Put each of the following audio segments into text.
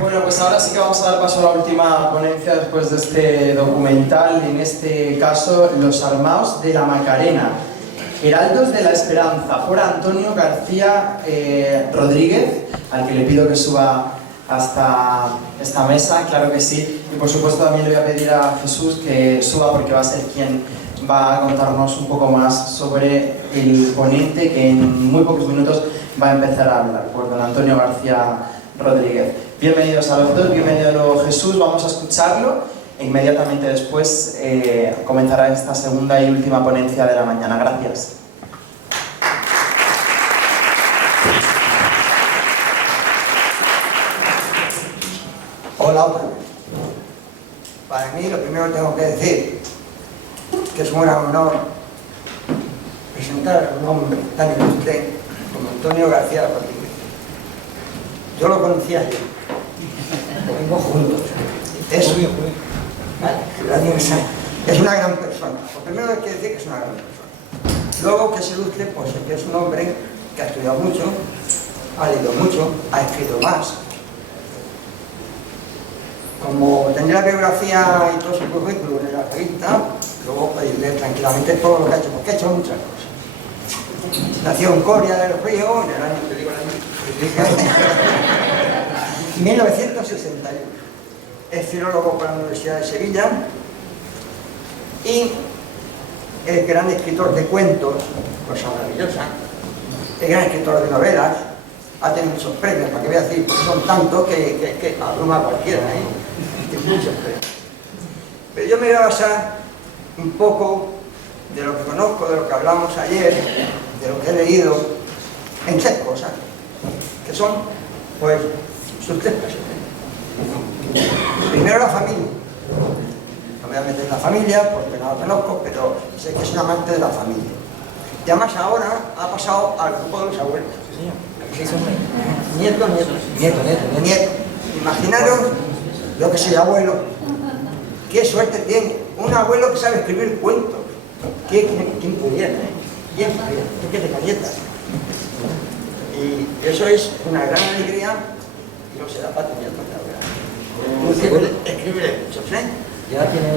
Bueno, pues ahora sí que vamos a dar paso a la última ponencia después de este documental, en este caso Los Armaos de la Macarena, Heraldos de la Esperanza, por Antonio García Rodríguez, al que le pido que suba hasta esta mesa, claro que sí, y por supuesto también le voy a pedir a Jesús que suba porque va a ser quien va a contarnos un poco más sobre el ponente que en muy pocos minutos va a empezar a hablar, por don Antonio García Rodríguez. Bienvenidos a los dos, bienvenido de nuevo Jesús, vamos a escucharlo e inmediatamente después comenzará esta segunda y última ponencia de la mañana. Gracias. Hola otra vez. Para mí lo primero que tengo que decir que es un gran honor presentar a un hombre tan ilustre como Antonio García Rodríguez. Yo lo conocía ayer, lo vengo juntos. Es una gran persona. Lo primero hay que decir que es una gran persona. Luego que es ilustre, pues es que es un hombre que ha estudiado mucho, ha leído mucho, ha escrito más. Como tendrá la biografía y todo su currículum en la revista, luego podéis leer tranquilamente todo lo que ha hecho, porque ha hecho muchas cosas. Nació en Coria del Río, en el año, te digo el año, 1961. Es filólogo por la Universidad de Sevilla y es gran escritor de cuentos, cosa maravillosa, es gran escritor de novelas, ha tenido muchos premios, para que voy a decir, porque son tantos que abruma a cualquiera, muchos premios. Pero yo me voy a basar un poco de lo que conozco, de lo que hablamos ayer, de lo que he leído, en 3 cosas, que son, pues, sus 3 pasiones. Primero la familia. No me voy a meter en la familia porque no la conozco, pero sé que es un amante de la familia. Y además ahora ha pasado al grupo de los abuelos. Nieto. Imaginaros, yo que soy abuelo, qué suerte tiene. Un abuelo que sabe escribir cuentos. ¿Quién pudiera? ¿Quién pudiera? ¿Qué te galletas? Y eso es una gran alegría y no se da para tu nieto. Escribiré muchos, ¿eh? Ya tiene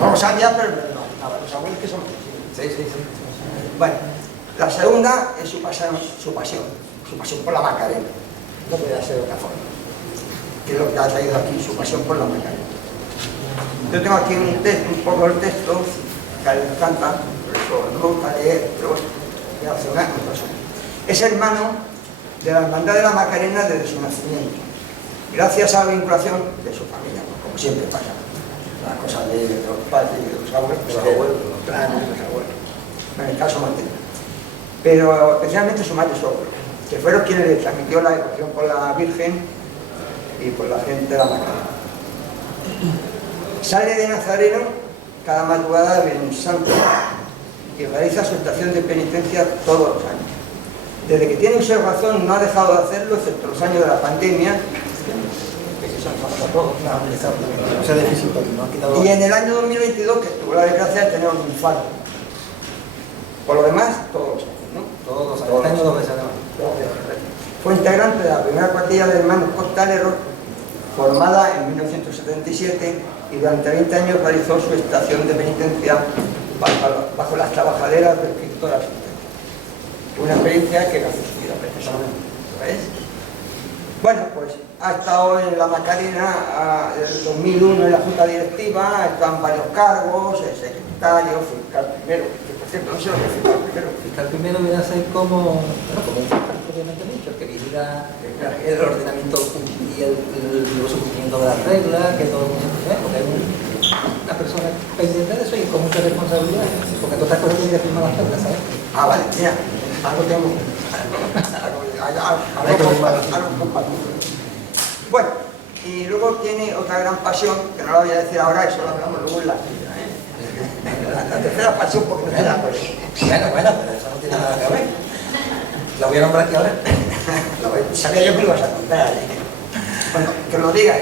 no lo sabía, pero no, los abuelos que son... Sí. Bueno, la segunda es su pasión por la Macarena. No podía ser de otra forma. Que es lo que ha traído aquí, su pasión por la Macarena. Yo tengo aquí un poco el texto, que a él le encanta, por eso no me gusta leer, pero bueno, voy a hacer una cosa. Es hermano de la Hermandad de la Macarena desde su nacimiento, gracias a la vinculación de su familia, como siempre pasa. Las cosas de los padres y de los abuelos, claro, de los abuelos. En el caso materno. Pero especialmente su madre y su abuelo, que fueron quienes le transmitió la devoción por la Virgen y por la gente de la Macarena. Sale de Nazareno cada madrugada de Viernes Santo y realiza su estación de penitencia todos los años. Desde que tiene uso de razón no ha dejado de hacerlo, excepto los años de la pandemia, que se han pasado todos. Y en el año 2022, que tuvo la desgracia de tener un infarto. Por lo demás, todos los años, ¿no? Todos los años, 2 veces además. Fue integrante de la primera cuartilla de hermanos costaleros, formada en 1977, y durante 20 años realizó su estación de penitencia bajo las trabajaderas del escritor asistente. Una experiencia que cambió su vida precisamente. ¿Ves? Bueno, pues ha estado en la Macarena desde el 2001 en la Junta Directiva, ha estado en varios cargos, es secretario, fiscal primero, que por cierto no sé lo que es fiscal primero. Fiscal primero viene a ser como un fiscal propiamente dicho, que vigila el ordenamiento y el cumplimiento de las reglas, que todo el mundo se ve, porque hay una persona pendiente de eso y con mucha responsabilidad, porque todas estas cosas tienen que firmar las reglas, ¿sabes? Ah, vale, mira, algo tengo. Algo compartido. Bueno, y luego tiene otra gran pasión, que no la voy a decir ahora, eso lo hablamos luego en la vida, ¿eh? La tercera pasión, porque no es la pasión. Bueno, pero eso no tiene nada que ver. ¿La voy a nombrar aquí ahora? Sabía yo que lo ibas a contar, ¿eh? Bueno, que lo digas.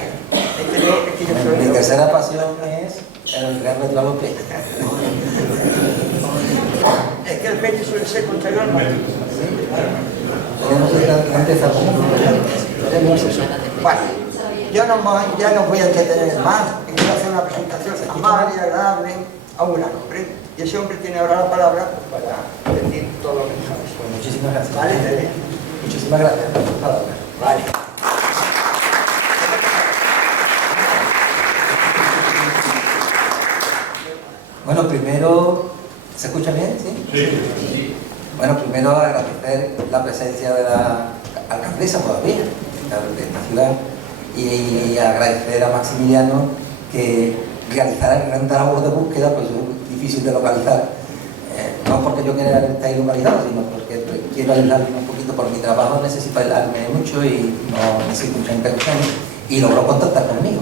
Mi tercera pasión es el Real Betis Balompié. Es que el Betis suele ser contrario al Madrid. Tenemos esta grandeza común. Tenemos eso. Bueno, ya no voy a entretener más. Quiero hacer una presentación amable, agradable a un gran hombre. Y ese hombre tiene ahora la palabra para decir todo lo que sabes. Pues muchísimas gracias. ¿Vale? Muchísimas gracias por tus palabras. Vale. Bueno, primero, ¿se escucha bien? ¿Sí? Sí. Bueno, primero agradecer la presencia de la alcaldesa todavía de esta ciudad y agradecer a Maximiliano que realizara el gran trabajo de búsqueda, pues es difícil de localizar, no porque yo quiera estar ahí localizado, sino porque quiero aislarme un poquito por mi trabajo, necesito aislarme mucho y no necesito mucha interrupción, y logró contactar conmigo.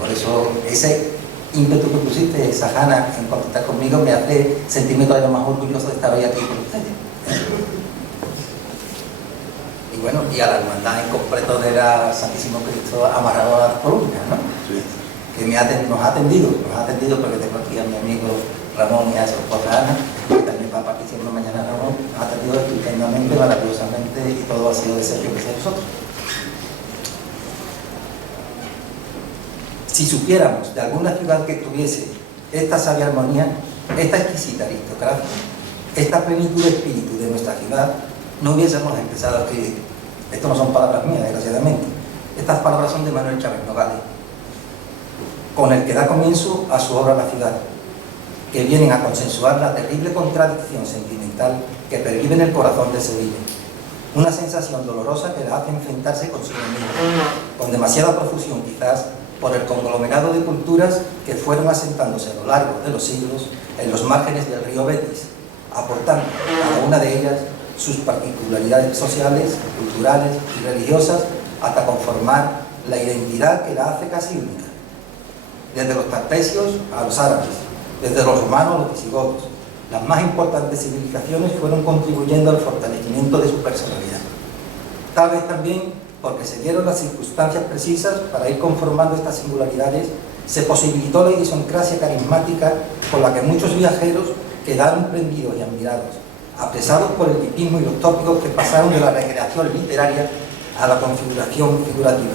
Por eso ese ímpetu que pusiste, esa gana en contactar conmigo, me hace sentirme todavía más orgulloso de estar hoy aquí con ustedes. Y bueno, y a la hermandad en completo de la Santísimo Cristo amarrado a las columnas, ¿no? Sí. Que nos ha atendido porque tengo aquí a mi amigo Ramón y a su esposa Ana, que también va a participar mañana. Ramón nos ha atendido estupendamente, maravillosamente, y todo ha sido de Sergio que sea nosotros. Si supiéramos de alguna ciudad que tuviese esta sabia armonía, esta exquisita aristocracia, esta plenitud de espíritu de nuestra ciudad, no hubiésemos empezado a escribir. Esto no son palabras mías, desgraciadamente. Estas palabras son de Manuel Chávez Nogales, con el que da comienzo a su obra La ciudad, que vienen a consensuar la terrible contradicción sentimental que pervive en el corazón de Sevilla. Una sensación dolorosa que la hace enfrentarse consigo misma, con demasiada profusión quizás, por el conglomerado de culturas que fueron asentándose a lo largo de los siglos en los márgenes del río Betis, aportando cada una de ellas sus particularidades sociales, culturales y religiosas hasta conformar la identidad que la hace casi única. Desde los tartesios a los árabes, desde los romanos a los visigodos, las más importantes civilizaciones fueron contribuyendo al fortalecimiento de su personalidad. Tal vez también porque se dieron las circunstancias precisas para ir conformando estas singularidades, se posibilitó la idiosincrasia carismática con la que muchos viajeros quedaron prendidos y admirados, apresados por el tipismo y los tópicos que pasaron de la recreación literaria a la configuración figurativa.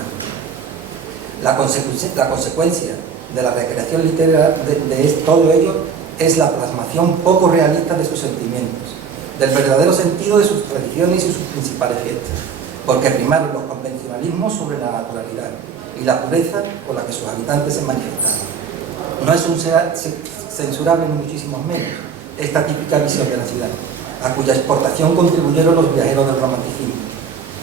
La consecuencia de la recreación literaria de todo ello es la plasmación poco realista de sus sentimientos, del verdadero sentido de sus tradiciones y sus principales fiestas, porque primaron los convencionalismos sobre la naturalidad y la pureza con la que sus habitantes se manifestaron. No es un ser censurable ni muchísimo menos esta típica visión de la ciudad, a cuya exportación contribuyeron los viajeros del romanticismo.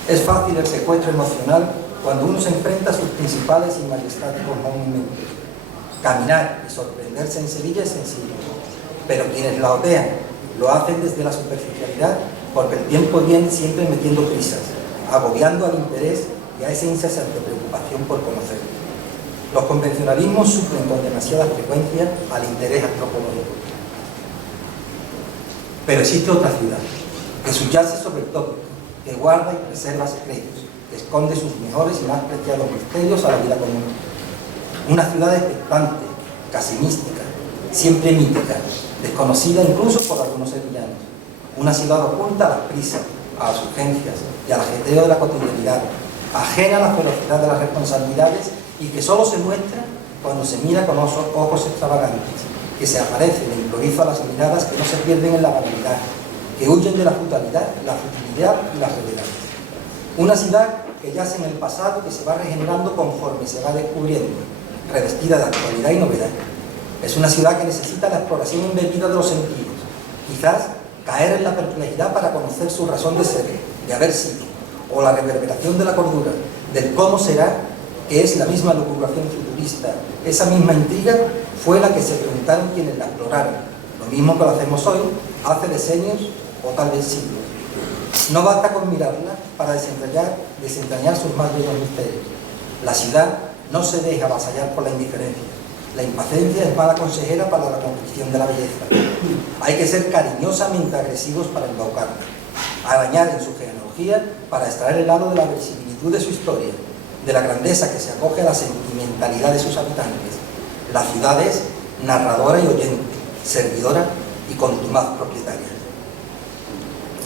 Es fácil el secuestro emocional cuando uno se enfrenta a sus principales y majestáticos monumentos. Caminar y sorprenderse en Sevilla es sencillo, pero quienes la otean lo hacen desde la superficialidad, porque el tiempo viene siempre metiendo prisas, agobiando al interés y a esa incesante preocupación por conocer. Los convencionalismos suplen con demasiada frecuencia al interés antropológico. Pero existe otra ciudad, que subyace sobre el tópico, que guarda y preserva secretos, que esconde sus mejores y más preciados misterios a la vida común. Una ciudad expectante, casi mística, siempre mítica, desconocida incluso por algunos sevillanos. Una ciudad oculta a las prisas, a las urgencias y al ajetreo de la cotidianidad, ajena a la velocidad de las responsabilidades y que solo se muestra cuando se mira con ojos extravagantes, que se aparecen de improviso a las miradas que no se pierden en la banalidad, que huyen de la futilidad y las realidades. Una ciudad que yace en el pasado y que se va regenerando conforme se va descubriendo, revestida de actualidad y novedad. Es una ciudad que necesita la exploración embebida de los sentidos, quizás caer en la perplejidad para conocer su razón de ser, de haber sido, o la reverberación de la cordura, del cómo será, que es la misma lucubración futurista. Esa misma intriga fue la que se preguntaron quienes la exploraron, lo mismo que lo hacemos hoy, hace decenios o tal vez siglos. No basta con mirarla para desentrañar sus más bellos misterios. La ciudad no se deja avasallar por la indiferencia. La impaciencia es mala consejera para la convicción de la belleza. Hay que ser cariñosamente agresivos para embaucarla, arañar en su genealogía para extraer el halo de la verisimilitud de su historia, de la grandeza que se acoge a la sentimentalidad de sus habitantes. La ciudad es narradora y oyente, servidora y contumaz propietaria.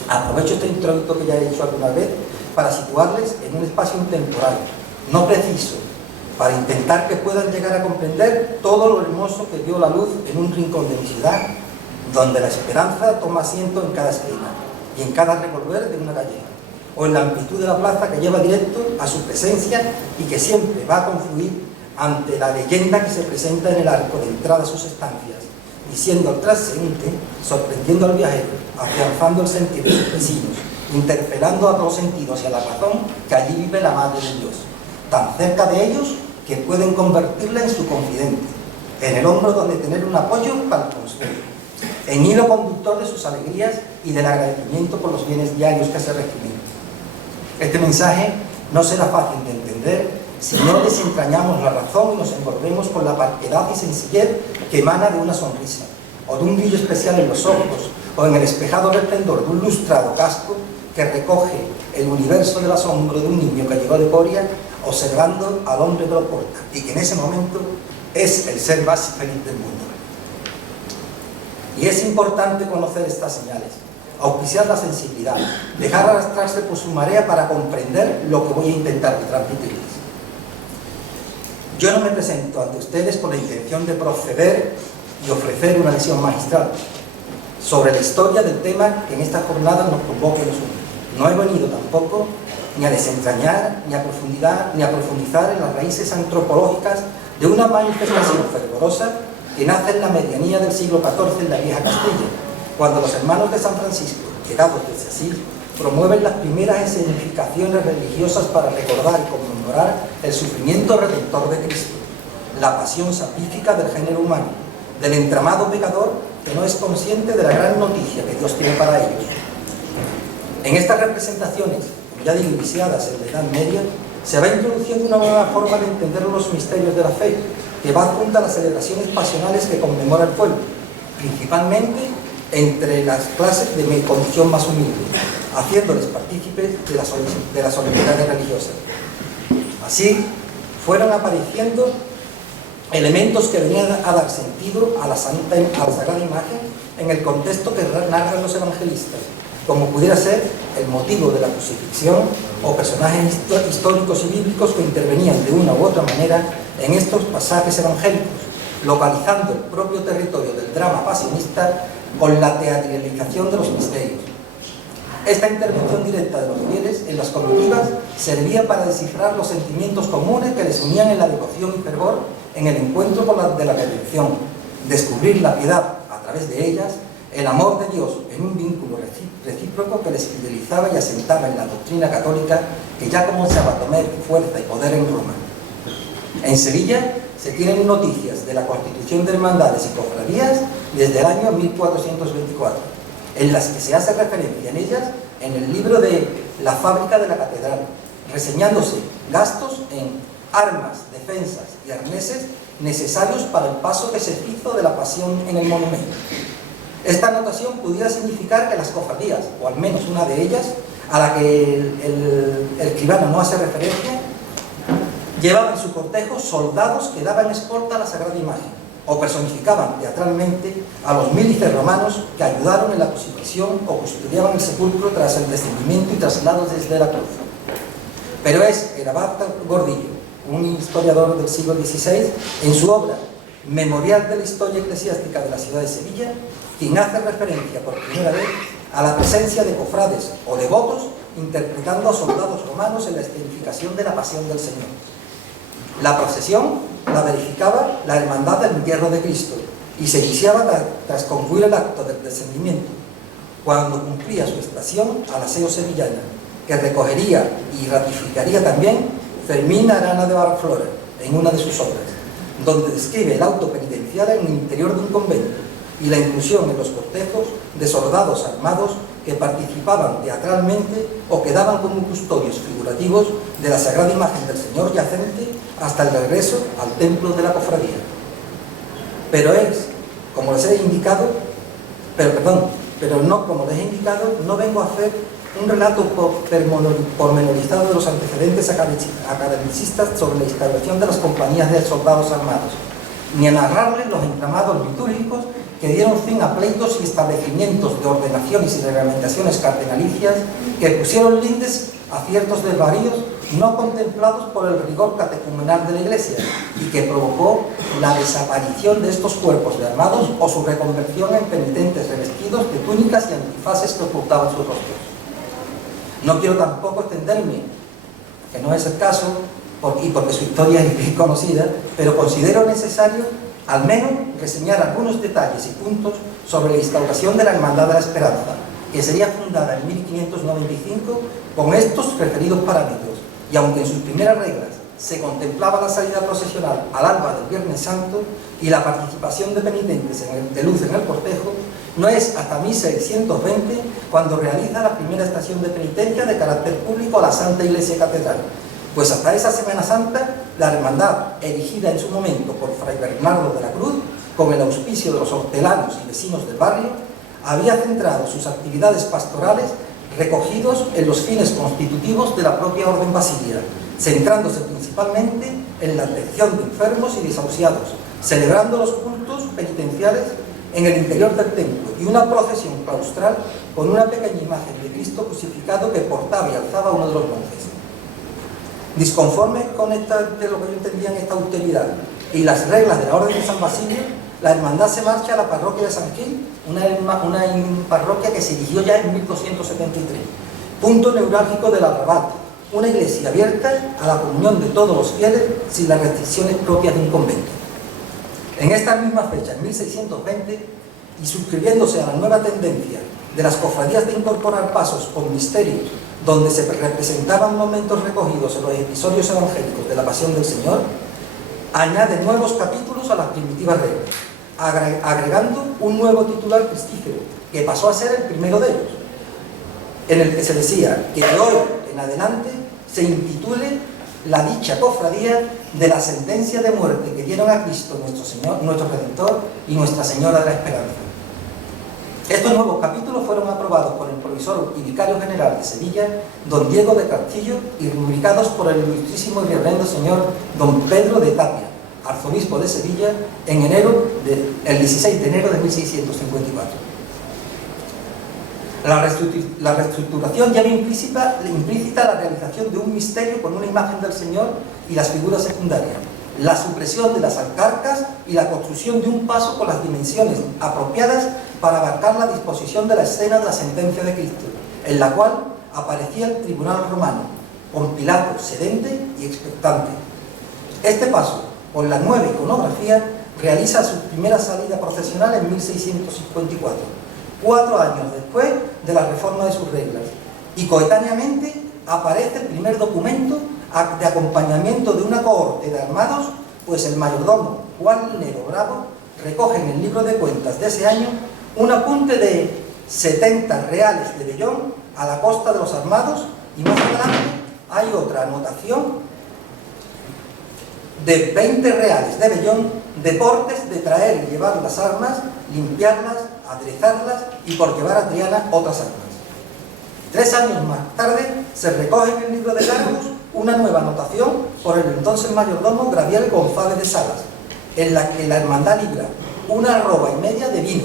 Aprovecho este introito que ya he hecho alguna vez para situarles en un espacio temporal, no preciso, para intentar que puedan llegar a comprender todo lo hermoso que dio la luz en un rincón de mi ciudad, donde la esperanza toma asiento en cada esquina y en cada revolver de una calleja, o en la amplitud de la plaza que lleva directo a su presencia y que siempre va a confluir ante la leyenda que se presenta en el arco de entrada a sus estancias, diciendo al transeúnte, sorprendiendo al viajero, afianzando el sentir de sus vecinos, interpelando a todos sentidos y a la razón, que allí vive la Madre de Dios, tan cerca de ellos que pueden convertirla en su confidente, en el hombro donde tener un apoyo para el consuelo, en hilo conductor de sus alegrías y del agradecimiento por los bienes diarios que se reciben. Este mensaje no será fácil de entender si no desentrañamos la razón y nos envolvemos con la parquedad y sencillez que emana de una sonrisa, o de un brillo especial en los ojos, o en el espejado resplendor de un lustrado casco que recoge el universo del asombro de un niño que llegó de Coria observando al hombre que lo porta, y que en ese momento es el ser más feliz del mundo. Y es importante conocer estas señales, auspiciar la sensibilidad, dejar arrastrarse por su marea para comprender lo que voy a intentar transmitirles. Yo no me presento ante ustedes con la intención de proceder y ofrecer una lección magistral sobre la historia del tema que en esta jornada nos convoca y nos une. No he venido tampoco ni a desentrañar, ni a profundizar en las raíces antropológicas de una manifestación fervorosa que nace en la medianía del siglo XIV en la vieja Castilla, cuando los hermanos de San Francisco, llegados desde Asís, promueven las primeras escenificaciones religiosas para recordar y conmemorar el sufrimiento redentor de Cristo, la pasión salvífica del género humano, del entramado pecador que no es consciente de la gran noticia que Dios tiene para ellos. En estas representaciones, como ya digo, iniciadas en la Edad Media, se va introduciendo una nueva forma de entender los misterios de la fe, que va adjunta a las celebraciones pasionales que conmemora el pueblo, principalmente entre las clases de mi condición más humilde, haciéndoles partícipes de las solemnidades religiosas. Así fueron apareciendo elementos que venían a dar sentido a la sagrada imagen en el contexto que narran los evangelistas, como pudiera ser el motivo de la crucifixión o personajes históricos y bíblicos que intervenían de una u otra manera en estos pasajes evangélicos, localizando el propio territorio del drama pasionista con la teatralización de los misterios. Esta intervención directa de los fieles en las comitivas servía para descifrar los sentimientos comunes que les unían en la devoción y fervor en el encuentro con de la redención, descubrir la piedad a través de ellas, el amor de Dios en un vínculo recíproco que les fidelizaba y asentaba en la doctrina católica que ya comenzaba a tomar fuerza y poder en Roma. En Sevilla se tienen noticias de la constitución de hermandades y cofradías desde el año 1424, en las que se hace referencia en ellas en el libro de La fábrica de la catedral, reseñándose gastos en armas, defensas y arneses necesarios para el paso que se hizo de la pasión en el monumento. Esta anotación pudiera significar que las cofradías, o al menos una de ellas, a la que el escribano no hace referencia, llevaban en su cortejo soldados que daban escolta a la sagrada imagen, o personificaban teatralmente a los milicianos romanos que ayudaron en la crucifixión o custodiaban el sepulcro tras el descendimiento y traslado desde la cruz. Pero es el abad Gordillo, un historiador del siglo XVI, en su obra Memorial de la Historia Eclesiástica de la ciudad de Sevilla, quien hace referencia por primera vez a la presencia de cofrades o devotos interpretando a soldados romanos en la escenificación de la pasión del Señor. La procesión la verificaba la Hermandad del Entierro de Cristo y se iniciaba tras concluir el acto del descendimiento, cuando cumplía su estación al aseo sevillana, que recogería y ratificaría también Fermín Arana de Barflora en una de sus obras, donde describe el auto penitencial en el interior de un convento y la inclusión en los cortejos de soldados armados que participaban teatralmente o quedaban como custodios figurativos de la sagrada imagen del Señor yacente hasta el regreso al templo de la cofradía. Pero es, como les he indicado, no vengo a hacer un relato pormenorizado de los antecedentes academicistas sobre la instalación de las compañías de soldados armados, ni a narrarles los entramados litúrgicos que dieron fin a pleitos y establecimientos de ordenaciones y reglamentaciones cardenalicias que pusieron lindes a ciertos desvaríos no contemplados por el rigor catecumenal de la Iglesia y que provocó la desaparición de estos cuerpos de armados o su reconversión en penitentes revestidos de túnicas y antifaces que ocultaban sus rostros. No quiero tampoco extenderme, que no es el caso, y porque su historia es conocida, pero considero necesario al menos reseñar algunos detalles y puntos sobre la instauración de la Hermandad de la Esperanza, que sería fundada en 1595 con estos referidos parámetros, y aunque en sus primeras reglas se contemplaba la salida procesional al alba del Viernes Santo y la participación de penitentes de luz en el cortejo, no es hasta 1620 cuando realiza la primera estación de penitencia de carácter público a la Santa Iglesia Catedral, pues hasta esa Semana Santa la hermandad, erigida en su momento por Fray Bernardo de la Cruz, con el auspicio de los hortelanos y vecinos del barrio, había centrado sus actividades pastorales recogidos en los fines constitutivos de la propia Orden Basilia, centrándose principalmente en la atención de enfermos y desahuciados, celebrando los cultos penitenciales en el interior del templo y una procesión claustral con una pequeña imagen de Cristo crucificado que portaba y alzaba uno de los monjes. Disconforme con de lo que yo entendía en esta austeridad y las reglas de la Orden de San Basilio, la hermandad se marcha a la parroquia de San Gil, una parroquia que se erigió ya en 1273, punto neurálgico del arrabal, una iglesia abierta a la comunión de todos los fieles sin las restricciones propias de un convento. En esta misma fecha, en 1620, y suscribiéndose a la nueva tendencia de las cofradías de incorporar pasos con misterios donde se representaban momentos recogidos en los episodios evangélicos de la Pasión del Señor, añade nuevos capítulos a las primitivas reglas, agregando un nuevo titular pestífero, que pasó a ser el primero de ellos, en el que se decía que de hoy en adelante se intitule la dicha cofradía de la sentencia de muerte que dieron a Cristo nuestro Señor, nuestro Redentor y Nuestra Señora de la Esperanza. Estos nuevos capítulos fueron aprobados por el provisor y vicario general de Sevilla, don Diego de Castillo, y rubricados por el ilustrísimo y reverendo señor don Pedro de Tapia, arzobispo de Sevilla, en el 16 de enero de 1654. La reestructuración llama implícita la realización de un misterio con una imagen del Señor y las figuras secundarias, la supresión de las alcarcas y la construcción de un paso con las dimensiones apropiadas para abarcar la disposición de la escena de la sentencia de Cristo, en la cual aparecía el tribunal romano, con Pilato sedente y expectante. Este paso, con la nueva iconografía, realiza su primera salida procesional en 1654, 4 años después de la reforma de sus reglas, y coetáneamente aparece el primer documento de acompañamiento de una cohorte de armados, pues el mayordomo Juan Linero Bravo recoge en el libro de cuentas de ese año un apunte de 70 reales de vellón a la costa de los armados, y más adelante hay otra anotación de 20 reales de vellón, deportes de traer y llevar las armas, limpiarlas, aderezarlas y por llevar a Triana otras armas. 3 años más tarde se recoge en el libro de cargos una nueva anotación por el entonces mayordomo Gabriel González de Salas, en la que la hermandad libra una arroba y media de vino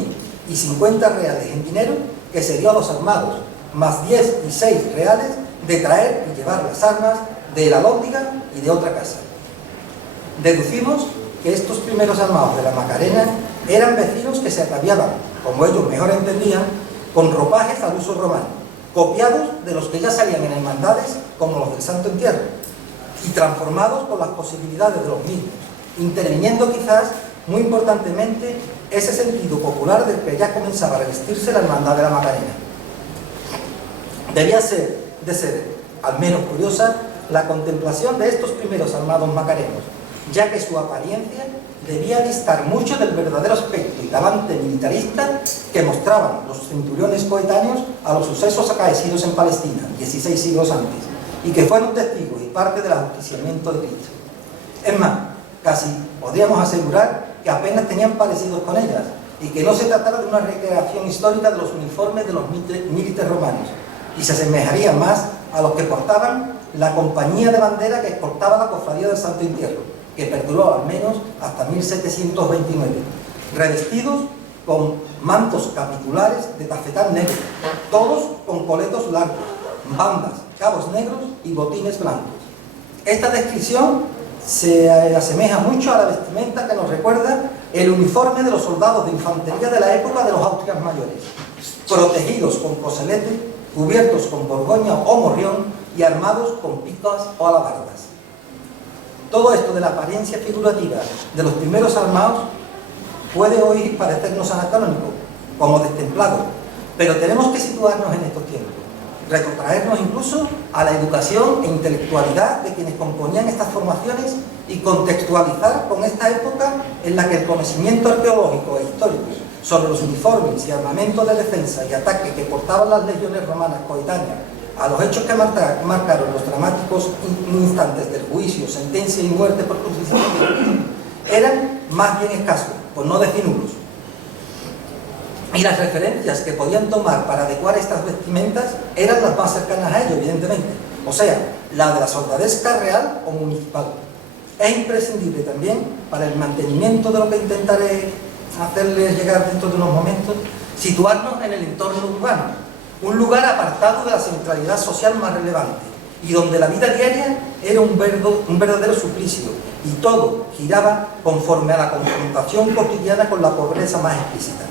y 50 reales en dinero que se dio a los armados, más 10 y 6 reales de traer y llevar las armas de la Lóndiga y de otra casa. Deducimos que estos primeros armados de la Macarena eran vecinos que se ataviaban, como ellos mejor entendían, con ropajes al uso romano, copiados de los que ya salían en hermandades como los del Santo Entierro, y transformados por las posibilidades de los mismos, interviniendo quizás, muy importantemente, ese sentido popular del que ya comenzaba a revestirse la hermandad de la Macarena. Debía de ser, al menos curiosa, la contemplación de estos primeros armados macarenos, ya que su apariencia debía distar mucho del verdadero aspecto y talante militarista que mostraban los centuriones coetáneos a los sucesos acaecidos en Palestina, 16 siglos antes, y que fueron testigos y parte del ajusticiamiento de Cristo. Es más, casi podríamos asegurar que apenas tenían parecidos con ellas, y que no se tratara de una recreación histórica de los uniformes de los militares romanos, y se asemejarían más a los que portaban la compañía de bandera que escoltaba la cofradía del Santo Entierro, que perduró al menos hasta 1729, revestidos con mantos capitulares de tafetán negro, todos con coletos largos, bandas, cabos negros y botines blancos. Esta descripción se asemeja mucho a la vestimenta que nos recuerda el uniforme de los soldados de infantería de la época de los Austrias mayores, protegidos con coselete, cubiertos con borgoña o morrión y armados con picas o alabardas. Todo esto de la apariencia figurativa de los primeros armados puede hoy parecernos anacrónico, como destemplado, pero tenemos que situarnos en estos tiempos, retrotraernos incluso a la educación e intelectualidad de quienes componían estas formaciones y contextualizar con esta época en la que el conocimiento arqueológico e histórico sobre los uniformes y armamentos de defensa y ataque que portaban las legiones romanas coetáneas a los hechos que marcaron los dramáticos instantes del juicio, sentencia y muerte por crucifixión eran más bien escasos, por no decir nulos. Y las referencias que podían tomar para adecuar estas vestimentas eran las más cercanas a ello, evidentemente, o sea, la de la soldadesca real o municipal. Es imprescindible también para el mantenimiento de lo que intentaré hacerles llegar dentro de unos momentos, situarnos en el entorno urbano, un lugar apartado de la centralidad social más relevante y donde la vida diaria era un verdadero suplicio y todo giraba conforme a la confrontación cotidiana con la pobreza más explícita.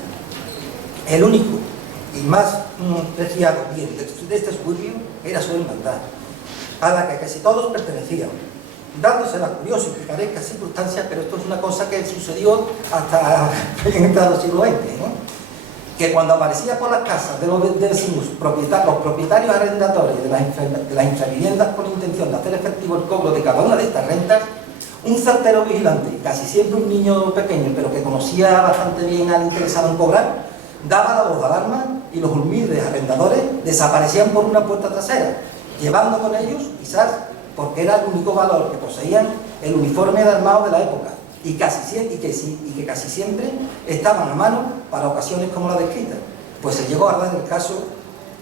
El único y más preciado bien de este esculpio era su hermandad, a la que casi todos pertenecían, dándose la curiosa y picaresca circunstancia, pero esto es una cosa que sucedió hasta en el siglo XX, ¿no? Que cuando aparecía por las casas de los vecinos, los propietarios arrendatores de las infraviviendas con intención de hacer efectivo el cobro de cada una de estas rentas, un certero vigilante, casi siempre un niño pequeño, pero que conocía bastante bien al interesado en cobrar, daba la voz de alarma y los humildes arrendadores desaparecían por una puerta trasera, llevando con ellos, quizás porque era el único valor que poseían, el uniforme de armados de la época, y que casi siempre estaban a mano para ocasiones como la descrita, pues se llegó a dar el caso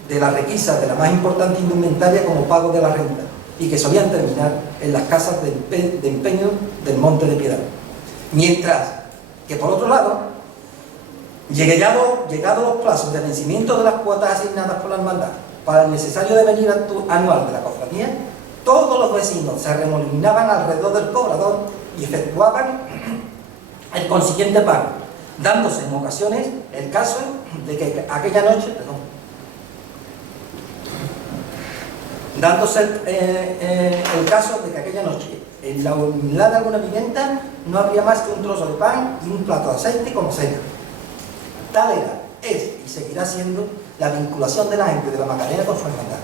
de la requisa de la más importante indumentaria como pago de la renta, y que solían terminar en las casas de empeño del Monte de Piedad. Mientras que, por otro lado, llegados los plazos de vencimiento de las cuotas asignadas por la hermandad para el necesario devenir anual de la cofradía, todos los vecinos se arremolinaban alrededor del cobrador y efectuaban el consiguiente pago, dándose en ocasiones el caso de que aquella noche, en la humildad de alguna vivienda no habría más que un trozo de pan y un plato de aceite como cena. Tal era, es y seguirá siendo la vinculación de la gente de la Macarena con su hermandad.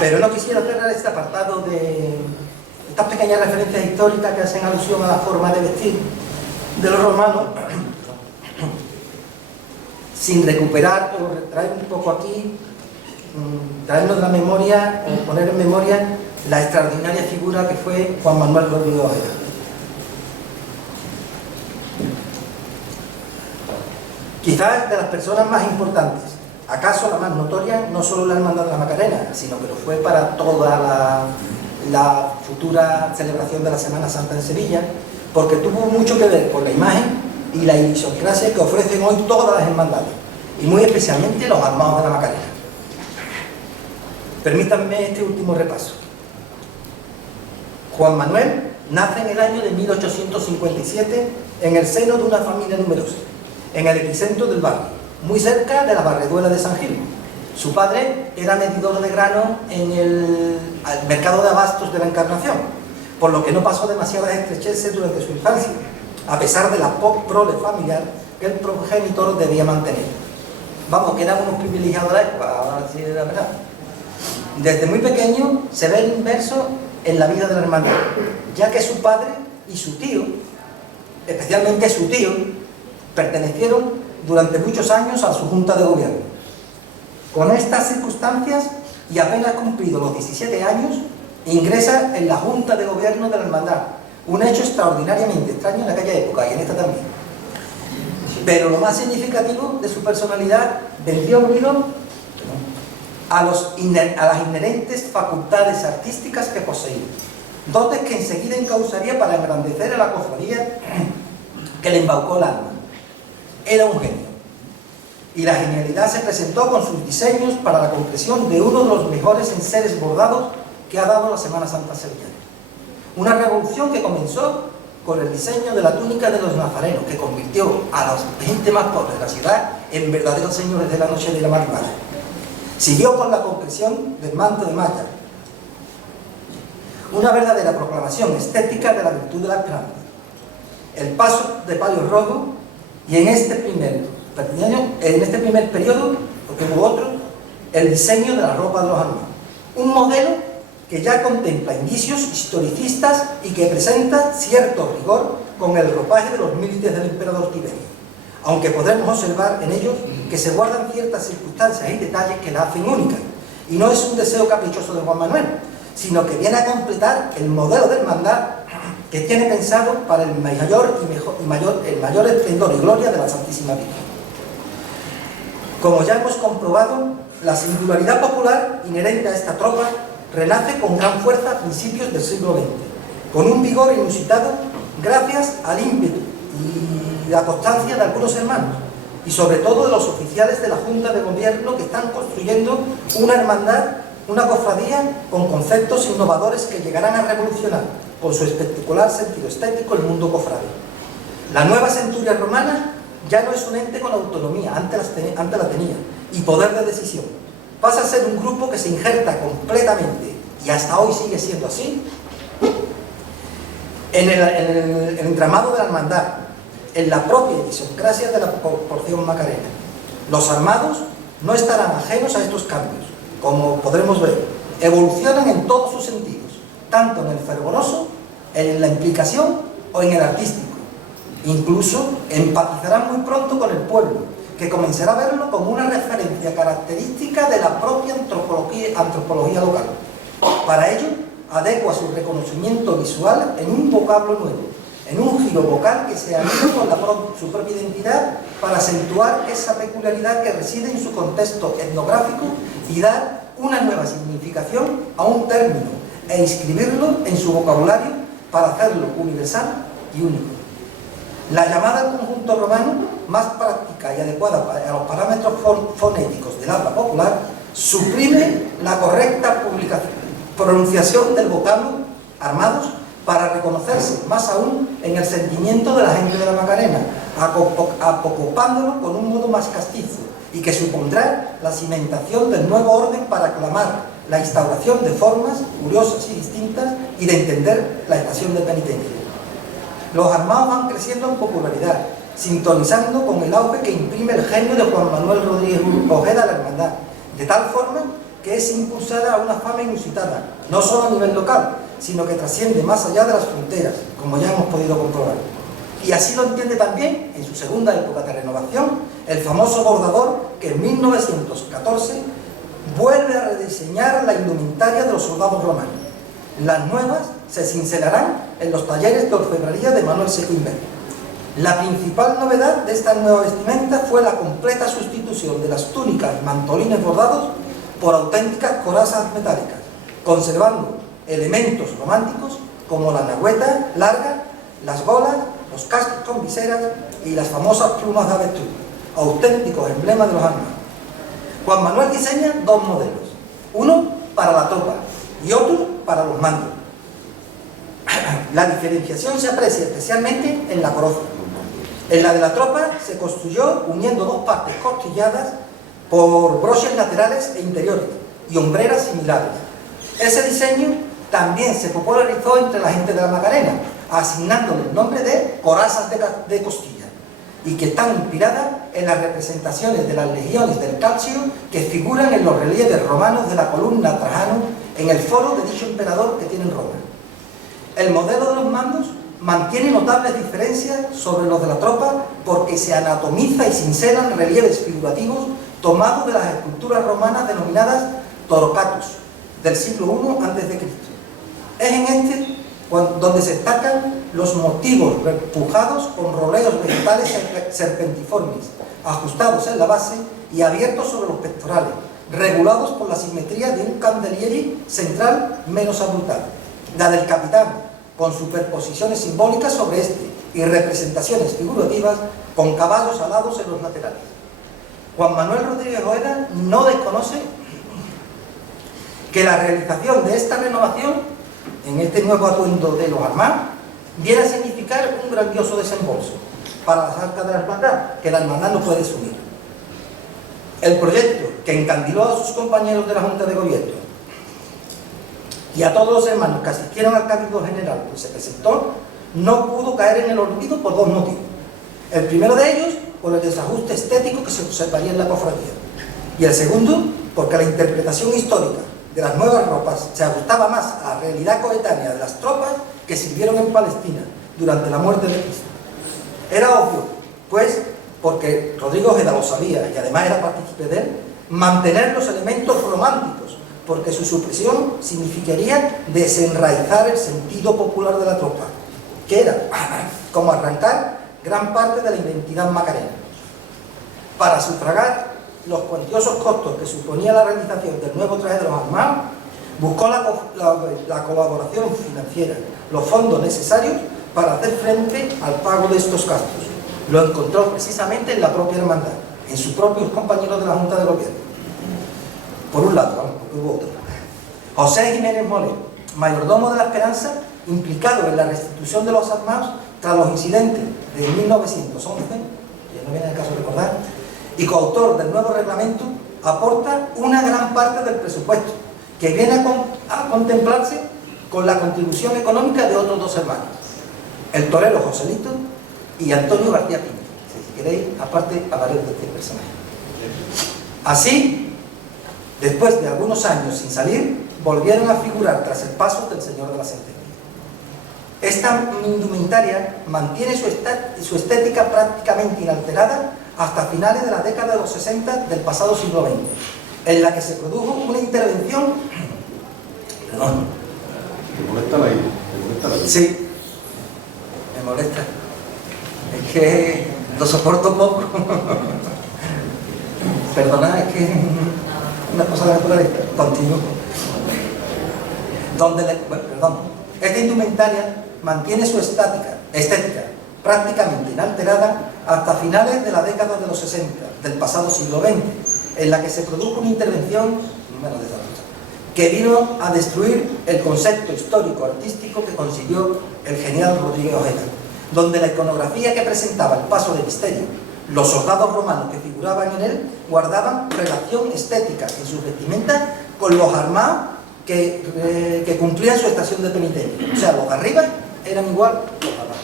Pero no quisiera cerrar este apartado de estas pequeñas referencias históricas que hacen alusión a la forma de vestir de los romanos sin recuperar o traer un poco aquí, traernos de la memoria o poner en memoria la extraordinaria figura que fue Juan Manuel Rodríguez Ojeda. Quizás de las personas más importantes, acaso la más notoria, no solo la Hermandad de la Macarena, sino que lo fue para toda la futura celebración de la Semana Santa en Sevilla, porque tuvo mucho que ver con la imagen y la idiosincrasia que ofrecen hoy todas las hermandades, y muy especialmente los armados de la Macarena. Permítanme este último repaso. Juan Manuel nace en el año de 1857 en el seno de una familia numerosa, en el epicentro del barrio, muy cerca de la Barreduela de San Gil. Su padre era medidor de grano en el mercado de abastos de la Encarnación, por lo que no pasó demasiadas estrecheces durante su infancia, a pesar de la prole familiar que el progenitor debía mantener. Vamos, que eran unos privilegiados de la época, ahora sí es la verdad. Desde muy pequeño se ve el inverso en la vida de la hermandad, ya que su padre y su tío, especialmente su tío, pertenecieron durante muchos años a su junta de gobierno. Con estas circunstancias, y apenas cumplidos los 17 años, ingresa en la junta de gobierno de la hermandad, un hecho extraordinariamente extraño en aquella época y en esta también. Pero lo más significativo de su personalidad vendría unido a las inherentes facultades artísticas que poseía, dotes que enseguida encauzaría para engrandecer a la cofradía que le embaucó el alma. Era un genio. Y la genialidad se presentó con sus diseños para la concreción de uno de los mejores enseres bordados que ha dado la Semana Santa sevillana. Una revolución que comenzó con el diseño de la túnica de los nazarenos, que convirtió a la gente más pobre de la ciudad en verdaderos señores de la noche de la madrugada. Siguió con la concreción del manto de malla, una verdadera proclamación estética de la virtud de la esperanza. El paso de palio rojo, y en este primer periodo, porque hubo otro, el diseño de la ropa de los armados. Un modelo que ya contempla indicios historicistas y que presenta cierto rigor con el ropaje de los militares del emperador Tiberio, aunque podremos observar en ellos que se guardan ciertas circunstancias y detalles que la hacen única, y no es un deseo caprichoso de Juan Manuel, sino que viene a completar el modelo de hermandad que tiene pensado para el mayor esplendor y gloria de la Santísima Virgen. Como ya hemos comprobado, la singularidad popular inherente a esta tropa renace con gran fuerza a principios del siglo XX, con un vigor inusitado gracias al ímpetu y la constancia de algunos hermanos, y sobre todo de los oficiales de la Junta de Gobierno, que están construyendo una hermandad, una cofradía con conceptos innovadores que llegarán a revolucionar con su espectacular sentido estético el mundo cofrade. La nueva centuria romana ya no es un ente con autonomía, antes la tenía, y poder de decisión. Pasa a ser un grupo que se injerta completamente, y hasta hoy sigue siendo así, en el entramado de la hermandad, en la propia idiosincrasia de la porción macarena. Los armados no estarán ajenos a estos cambios, como podremos ver. Evolucionan en todos sus sentidos, tanto en el fervoroso, en la implicación o en el artístico. Incluso empatizarán muy pronto con el pueblo, que comenzará a verlo como una referencia característica de la propia antropología local. Para ello, adecua su reconocimiento visual en un vocablo nuevo, en un giro vocal que se alinea con su propia identidad para acentuar esa peculiaridad que reside en su contexto etnográfico y dar una nueva significación a un término e inscribirlo en su vocabulario para hacerlo universal y único. La llamada al conjunto romano, más práctica y adecuada a los parámetros fonéticos del habla popular, suprime la correcta pronunciación del vocablo armados para reconocerse más aún en el sentimiento de la gente de la Macarena, acoplándolo con un modo más castizo, y que supondrá la cimentación del nuevo orden para aclamar la instauración de formas curiosas y distintas y de entender la estación de penitencia. Los armados van creciendo en popularidad, sintonizando con el auge que imprime el genio de Juan Manuel Rodríguez Ojeda a la hermandad, de tal forma que es impulsada a una fama inusitada, no solo a nivel local, sino que trasciende más allá de las fronteras, como ya hemos podido comprobar. Y así lo entiende también, en su segunda época de renovación, el famoso bordador que en 1914 vuelve a rediseñar la indumentaria de los soldados romanos. Las nuevas se cincelarán en los talleres de orfebrería de Manuel Sequinver. La principal novedad de esta nueva vestimenta fue la completa sustitución de las túnicas y mantolines bordados por auténticas corazas metálicas, conservando elementos románticos como la nagüeta larga, las golas, los cascos con viseras y las famosas plumas de avestruz, auténticos emblemas de los armados. Juan Manuel diseña dos modelos, uno para la tropa y otro para los mandos. La diferenciación se aprecia especialmente en la coroza. En la de la tropa se construyó uniendo dos partes costilladas por broches laterales e interiores y hombreras similares. Ese diseño también se popularizó entre la gente de la Macarena, asignándole el nombre de corazas de costilla, y que están inspiradas en las representaciones de las legiones del Calcio que figuran en los relieves romanos de la columna Trajano en el foro de dicho emperador que tiene en Roma. El modelo de los mandos mantiene notables diferencias sobre los de la tropa porque se anatomiza y cincelan relieves figurativos tomados de las esculturas romanas denominadas torocatus del siglo I a.C. Es en este donde se destacan los motivos repujados con roleos vegetales serpentiformes, ajustados en la base y abiertos sobre los pectorales, regulados por la simetría de un candelieri central menos abultado. La del capitán, con superposiciones simbólicas sobre este, y representaciones figurativas con caballos alados en los laterales. Juan Manuel Rodríguez Ojeda no desconoce que la realización de esta renovación en este nuevo atuendo de los armados viene a significar un grandioso desembolso para las arcas de la hermandad, que la hermandad no puede asumir. El proyecto que encandiló a sus compañeros de la Junta de Gobierno y a todos los hermanos que asistieron al Cabildo General que se presentó, no pudo caer en el olvido por dos motivos. El primero de ellos, por el desajuste estético que se observaría en la cofradía. Y el segundo, porque la interpretación histórica de las nuevas ropas se ajustaba más a la realidad coetánea de las tropas que sirvieron en Palestina durante la muerte de Cristo. Era obvio, pues, porque Rodrigo Ojeda lo sabía y además era partícipe de él, mantener los elementos románticos, porque su supresión significaría desenraizar el sentido popular de la tropa, que era como arrancar gran parte de la identidad macarena. Para sufragar los cuantiosos costos que suponía la realización del nuevo traje de los armados, buscó la colaboración financiera, los fondos necesarios para hacer frente al pago de estos gastos. Lo encontró precisamente en la propia hermandad, en sus propios compañeros de la Junta de Gobierno. Por un lado, porque hubo otro. José Jiménez Molero, mayordomo de la Esperanza, implicado en la restitución de los armados tras los incidentes de 1911, que no viene el caso de recordar, y coautor del nuevo reglamento, aporta una gran parte del presupuesto, que viene a contemplarse con la contribución económica de otros dos hermanos, el torero Joselito y Antonio García Pinto. Si queréis, aparte hablaré de este personaje. Así, después de algunos años sin salir, volvieron a figurar tras el paso del Señor de la Sentencia. Esta indumentaria mantiene su estética prácticamente inalterada hasta finales de la década de los 60 del pasado siglo XX, en la que se produjo una intervención... Perdón. ¿Te molesta la idea? Sí, me molesta. Es que lo soporto poco. Perdonad, es que una cosa de naturaleza. Continúo. Esta indumentaria mantiene su estética prácticamente inalterada hasta finales de la década de los 60 del pasado siglo XX, en la que se produjo una intervención que vino a destruir el concepto histórico-artístico que consiguió el genial Rodríguez Ojeda, donde la iconografía que presentaba el paso de misterio, los soldados romanos que figuraban en él, guardaban relación estética en sus vestimentas con los armados que cumplían su estación de penitencia. O sea, los de arriba eran igual que los de abajo.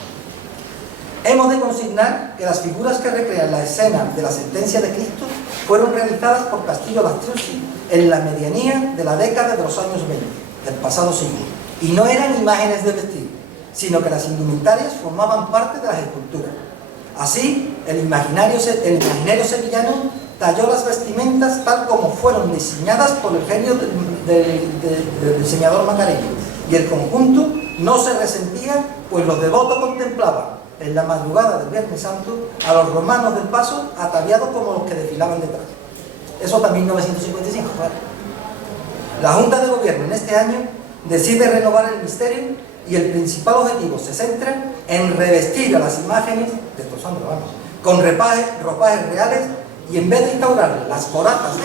Hemos de consignar que las figuras que recrean la escena de la sentencia de Cristo fueron realizadas por Castillo Lastrucci en la medianía de la década de los años 20 del pasado siglo, y no eran imágenes de vestir, sino que las indumentarias formaban parte de las esculturas. Así, el imaginario sevillano talló las vestimentas tal como fueron diseñadas por el genio del diseñador macareño, y el conjunto no se resentía, pues los devotos contemplaban en la madrugada del Viernes Santo a los romanos del paso ataviados como los que desfilaban detrás. Eso también 1955, claro. La Junta de Gobierno en este año decide renovar el misterio y el principal objetivo se centra en revestir a las imágenes de estos hombres, con ropajes reales, y en vez de instaurar las corazas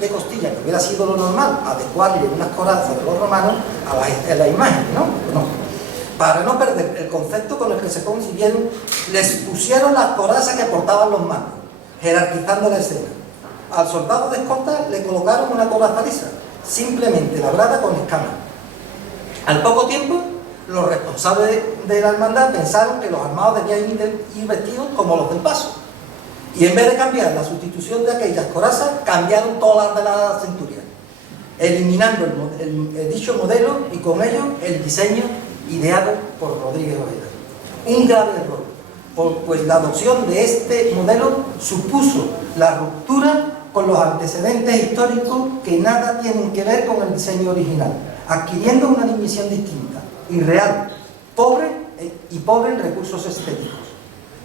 de costilla, que hubiera sido lo normal, adecuarle unas corazas de los romanos a la imagen, ¿no? No. Para no perder el concepto con el que se concibieron, les pusieron las corazas que portaban los manos, jerarquizando la escena. Al soldado de escolta le colocaron una coraza lisa, simplemente labrada con escamas. Al poco tiempo, los responsables de la hermandad pensaron que los armados debían ir vestidos como los del paso, y en vez de cambiar la sustitución de aquellas corazas, cambiaron todas las de la centuria, eliminando el dicho modelo y con ello el diseño ideado por Rodríguez Ojeda. Un grave error, pues la adopción de este modelo supuso la ruptura con los antecedentes históricos que nada tienen que ver con el diseño original, adquiriendo una dimensión distinta, irreal, pobre en recursos estéticos.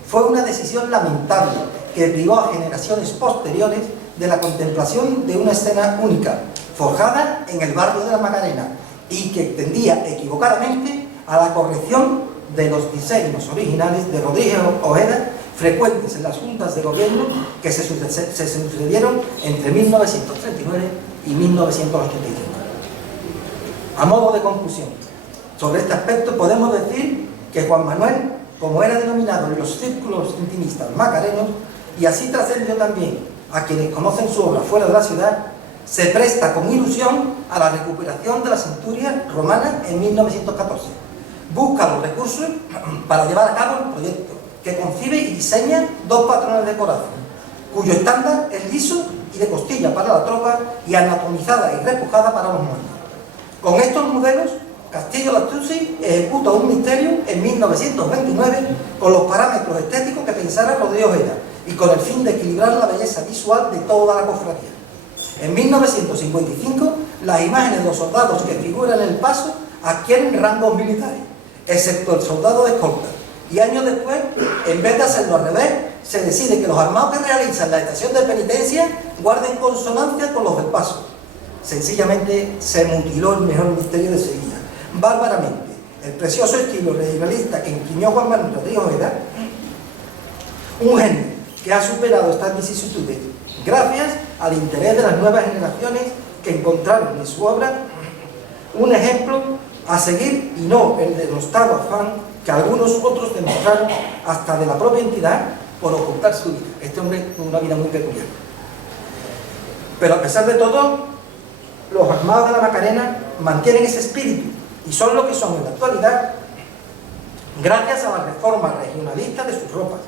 Fue una decisión lamentable que privó a generaciones posteriores de la contemplación de una escena única, forjada en el barrio de la Macarena, y que tendía equivocadamente a la corrección de los diseños originales de Rodríguez Ojeda, frecuentes en las juntas de gobierno que se sucedieron entre 1939 y 1985. A modo de conclusión, sobre este aspecto podemos decir que Juan Manuel, como era denominado en los círculos intimistas macarenos, y así trascendió también a quienes conocen su obra fuera de la ciudad, se presta con ilusión a la recuperación de la centuria romana en 1914. Busca los recursos para llevar a cabo el proyecto, que concibe y diseña 2 patrones de coraza, cuyo estándar es liso y de costilla para la tropa y anatomizada y repujada para los muertos. Con estos modelos, Castillo Lattusi ejecuta un misterio en 1929 con los parámetros estéticos que pensara Rodríguez Ojeda y con el fin de equilibrar la belleza visual de toda la cofradía. En 1955, las imágenes de los soldados que figuran en el paso adquieren rangos militares, excepto el soldado de escolta. Y años después, en vez de hacerlo al revés, se decide que los armados que realizan la estación de penitencia guarden consonancia con los del paso. Sencillamente se mutiló el mejor misterio de Sevilla, bárbaramente. El precioso estilo regionalista que imprimió Juan Manuel Rodríguez Ojeda, un genio que ha superado estas vicisitudes gracias al interés de las nuevas generaciones que encontraron en su obra un ejemplo a seguir y no el denostado afán que algunos otros demostraron hasta de la propia entidad por ocultar su vida. Este hombre tuvo una vida muy peculiar. Pero a pesar de todo, los armados de la Macarena mantienen ese espíritu y son lo que son en la actualidad gracias a la reforma regionalista de sus ropas,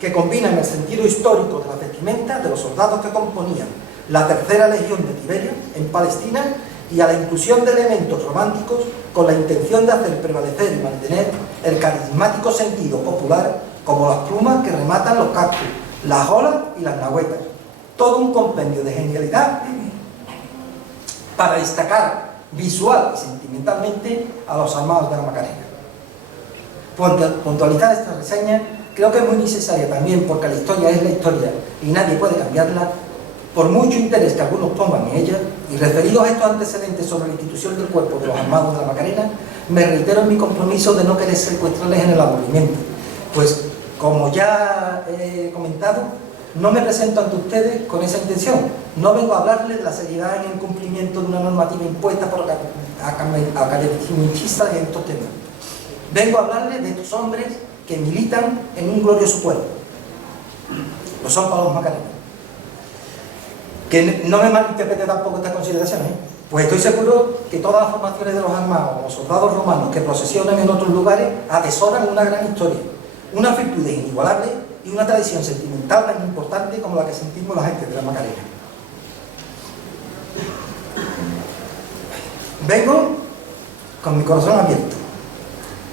que combinan el sentido histórico de la vestimenta de los soldados que componían la Tercera Legión de Tiberio en Palestina y a la inclusión de elementos románticos con la intención de hacer prevalecer y mantener el carismático sentido popular, como las plumas que rematan los cascos, las olas y las nahuetas. Todo un compendio de genialidad para destacar visual y sentimentalmente a los armados de la Macarena. Puntualizar esta reseña creo que es muy necesaria también porque la historia es la historia y nadie puede cambiarla, por mucho interés que algunos pongan en ella. Y referidos a estos antecedentes sobre la institución del cuerpo de los armados de la Macarena, me reitero en mi compromiso de no querer secuestrarles en el aburrimiento, pues como ya he comentado, no me presento ante ustedes con esa intención. No vengo a hablarles de la seriedad en el cumplimiento de una normativa impuesta por academicistas en estos temas. Vengo a hablarles de estos hombres que militan en un glorioso cuerpo. Lo son para los macarenos. Que no me malinterprete tampoco esta consideración, pues estoy seguro que todas las formaciones de los armados, los soldados romanos que procesionan en otros lugares, atesoran una gran historia, unas virtudes inigualables y una tradición sentimental tan importante como la que sentimos la gente de la Macarena. Vengo con mi corazón abierto.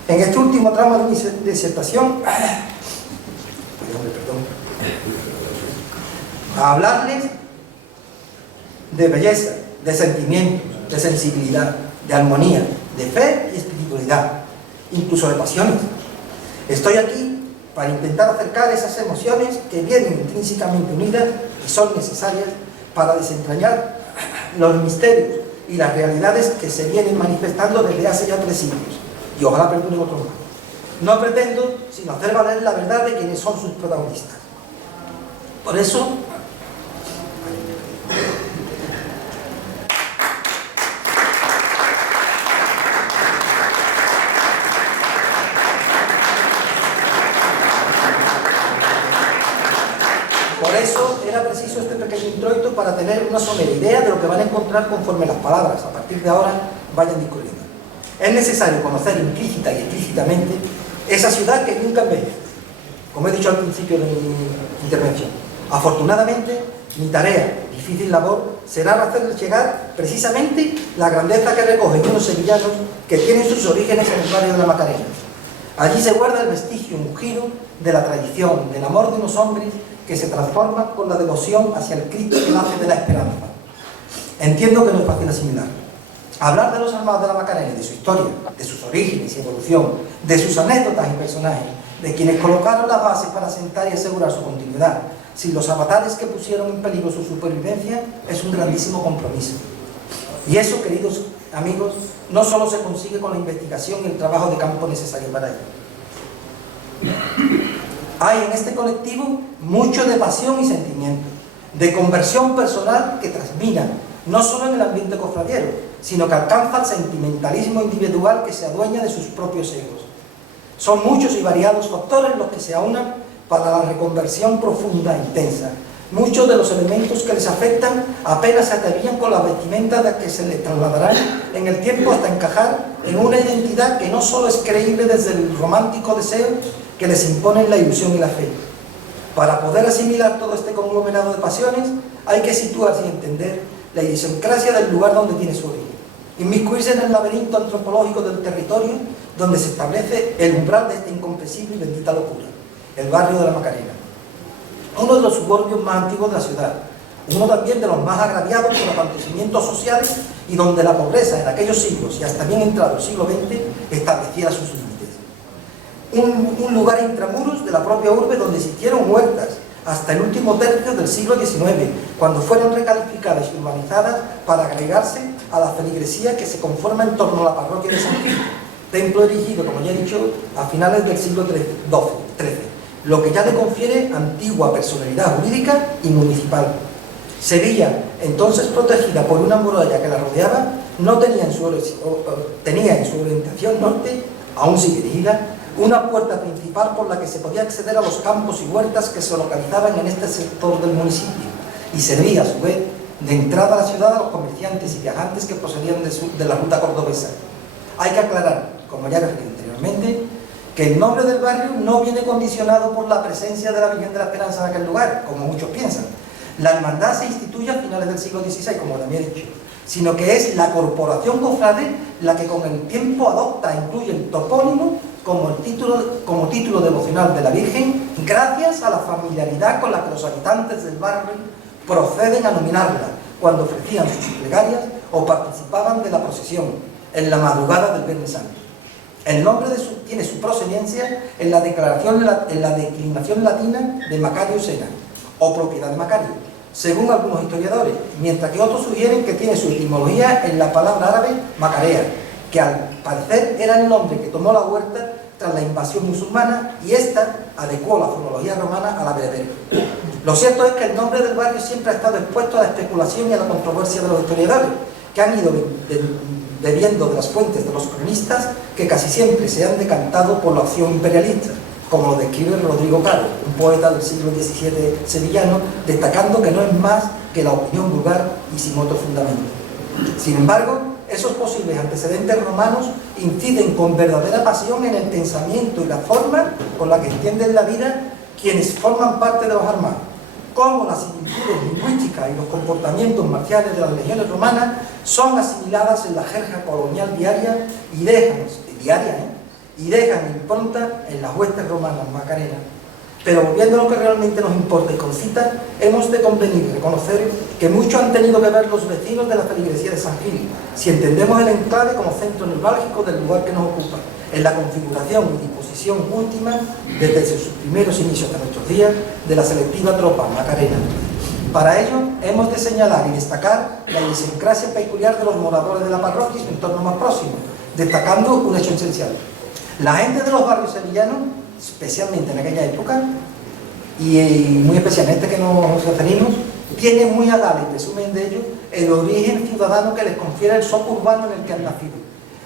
En este último tramo de mi disertación, a hablarles de belleza, de sentimientos, de sensibilidad, de armonía, de fe y espiritualidad, incluso de pasiones. Estoy aquí para intentar acercar esas emociones que vienen intrínsecamente unidas y son necesarias para desentrañar los misterios y las realidades que se vienen manifestando desde hace ya 3 siglos, y ojalá perduren otros más. No pretendo sino hacer valer la verdad de quienes son sus protagonistas. Por eso, era preciso este pequeño introito para tener una somera idea de lo que van a encontrar conforme las palabras, a partir de ahora, vayan discurriendo. Es necesario conocer implícita y explícitamente esa ciudad que nunca envejece, como he dicho al principio de mi intervención. Afortunadamente, mi tarea, difícil labor, será hacerles llegar precisamente la grandeza que recogen unos sevillanos que tienen sus orígenes en el barrio de la Macarena. Allí se guarda el vestigio ungido de la tradición, del amor de unos hombres que se transforman con la devoción hacia el Cristo que nace de la esperanza. Entiendo que no es fácil asimilar. Hablar de los armados de la Macarena, de su historia, de sus orígenes y evolución, de sus anécdotas y personajes, de quienes colocaron las bases para asentar y asegurar su continuidad, sin los avatares que pusieron en peligro su supervivencia, es un grandísimo compromiso. Y eso, queridos amigos, no solo se consigue con la investigación y el trabajo de campo necesario para ello. Hay en este colectivo mucho de pasión y sentimiento, de conversión personal que transmina, no solo en el ambiente cofradiero, sino que alcanza el sentimentalismo individual que se adueña de sus propios egos. Son muchos y variados factores los que se aunan para la reconversión profunda e intensa. Muchos de los elementos que les afectan apenas se atavían con la vestimenta de que se les trasladarán en el tiempo hasta encajar en una identidad que no solo es creíble desde el romántico deseo que les imponen la ilusión y la fe. Para poder asimilar todo este conglomerado de pasiones, hay que situarse y entender la idiosincrasia del lugar donde tiene su origen. Inmiscuirse en el laberinto antropológico del territorio donde se establece el umbral de esta incomprensible y bendita locura, el barrio de la Macarena. Uno de los suburbios más antiguos de la ciudad, uno también de los más agraviados por los acontecimientos sociales y donde la pobreza en aquellos siglos y hasta bien entrado el siglo XX estableciera sus límites. Un lugar intramuros de la propia urbe donde existieron huertas hasta el último tercio del siglo XIX, cuando fueron recalificadas y urbanizadas para agregarse a la feligresía que se conforma en torno a la parroquia de San Gil, templo erigido, como ya he dicho, a finales del siglo XIII, lo que ya le confiere antigua personalidad jurídica y municipal. Sevilla, entonces protegida por una muralla que la rodeaba, tenía en su orientación norte, aún sigue erigida, una puerta principal por la que se podía acceder a los campos y huertas que se localizaban en este sector del municipio y servía a su vez de entrada a la ciudad a los comerciantes y viajantes que procedían de la ruta cordobesa. Hay que aclarar, como ya referí anteriormente, que el nombre del barrio no viene condicionado por la presencia de la Virgen de la Esperanza en aquel lugar, como muchos piensan. La hermandad se instituye a finales del siglo XVI, como también he dicho, sino que es la corporación cofrade la que con el tiempo adopta e incluye el topónimo como título devocional de la Virgen, gracias a la familiaridad con la que los habitantes del barrio proceden a nominarla cuando ofrecían sus plegarias o participaban de la procesión en la madrugada del Viernes Santo. El nombre tiene su procedencia en la declinación latina de Macario Sena, o propiedad de Macario, según algunos historiadores, mientras que otros sugieren que tiene su etimología en la palabra árabe Macarea, que al parecer era el nombre que tomó la huerta tras la invasión musulmana, y esta adecuó la fonología romana a la berbera. Lo cierto es que el nombre del barrio siempre ha estado expuesto a la especulación y a la controversia de los historiadores, que han ido bebiendo de las fuentes de los cronistas, que casi siempre se han decantado por la opción imperialista, como lo describe Rodrigo Caro, un poeta del siglo XVII sevillano, destacando que no es más que la opinión vulgar y sin otro fundamento. Sin embargo, esos posibles antecedentes romanos inciden con verdadera pasión en el pensamiento y la forma con la que entienden la vida quienes forman parte de los armados, como las similitudes lingüísticas y los comportamientos marciales de las legiones romanas son asimiladas en la jerga colonial diaria y dejan impronta en las huestes romanas macarenas. Pero volviendo a lo que realmente nos importa y concita, hemos de convenir y reconocer que mucho han tenido que ver los vecinos de la feligresía de San Gil, si entendemos el enclave como centro neurálgico del lugar que nos ocupa, en la configuración y disposición última, desde sus primeros inicios hasta nuestros días, de la selectiva tropa macarena. Para ello, hemos de señalar y destacar la idiosincrasia peculiar de los moradores de la parroquia y su entorno más próximo, destacando un hecho esencial. La gente de los barrios sevillanos, especialmente en aquella época, y muy especialmente que nos referimos, tiene muy a gala y presumen de ello el origen ciudadano que les confiere el soco urbano en el que han nacido.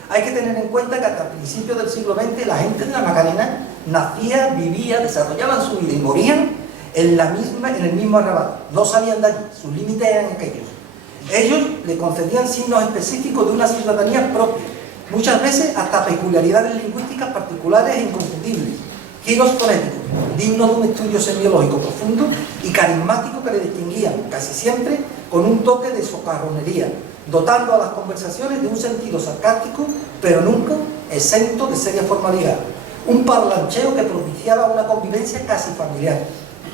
Hay que tener en cuenta que hasta principios del siglo XX la gente de la Macarena nacía, vivía, desarrollaban su vida y morían en el mismo arrabal. No salían de allí, sus límites eran aquellos. Ellos le concedían signos específicos de una ciudadanía propia, muchas veces hasta peculiaridades lingüísticas particulares e inconfundibles, giros fonéticos, dignos de un estudio semiológico profundo y carismático que le distinguían, casi siempre, con un toque de socarronería, dotando a las conversaciones de un sentido sarcástico, pero nunca exento de seria formalidad. Un parlancheo que propiciaba una convivencia casi familiar.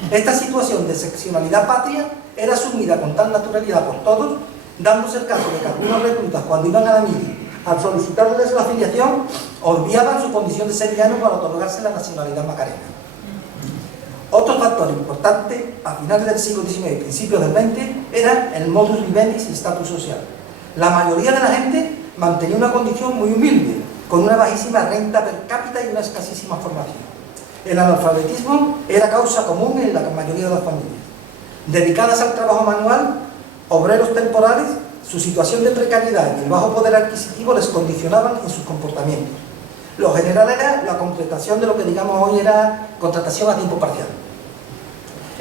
Esta situación de seccionalidad patria era asumida con tal naturalidad por todos, dándose el caso de que algunos reclutas, cuando iban a la mili, al solicitarles la afiliación, obviaban su condición de sevillano para otorgarse la nacionalidad macarena. Otro factor importante a finales del siglo XIX y principios del XX era el modus vivendi y estatus social. La mayoría de la gente mantenía una condición muy humilde, con una bajísima renta per cápita y una escasísima formación. El analfabetismo era causa común en la mayoría de las familias. Dedicadas al trabajo manual, obreros temporales, su situación de precariedad y el bajo poder adquisitivo les condicionaban en sus comportamientos. Lo general era la completación de lo que digamos hoy era contratación a tiempo parcial.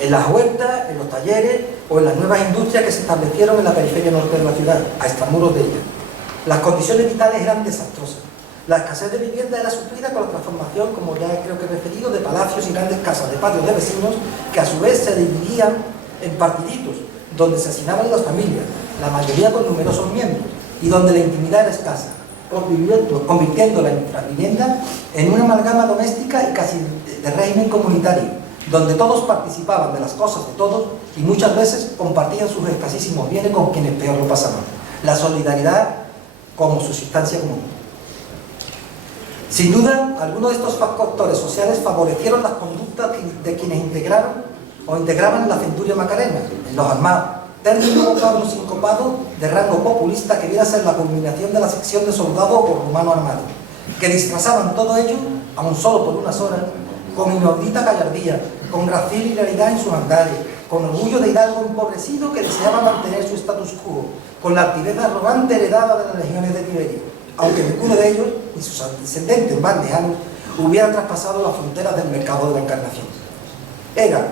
En las huertas, en los talleres o en las nuevas industrias que se establecieron en la periferia norte de la ciudad, a extramuros de ella. Las condiciones vitales eran desastrosas. La escasez de vivienda era suplida con la transformación, como ya creo que he referido, de palacios y grandes casas de patios de vecinos que a su vez se dividían en partiditos, donde se hacinaban las familias, la mayoría con numerosos miembros, y donde la intimidad era escasa, convirtiendo la infravivienda en una amalgama doméstica y casi de régimen comunitario, donde todos participaban de las cosas de todos y muchas veces compartían sus escasísimos bienes con quienes peor lo pasaban. La solidaridad como sustancia común. Sin duda, algunos de estos factores sociales favorecieron las conductas de quienes integraban la centuria macarena, en los armados, término vocablo sincopado de rango populista que viene a ser la culminación de la sección de soldados o rumano armado, que disfrazaban todo ello, aun solo por unas horas, con inaudita gallardía, con gracia y hilaridad en sus andares, con orgullo de hidalgo empobrecido que deseaba mantener su status quo, con la altivez arrogante heredada de las legiones de Tiberio, aunque ninguno de ellos, ni sus descendientes más lejanos, hubieran traspasado las fronteras del mercado de la Encarnación. Eran,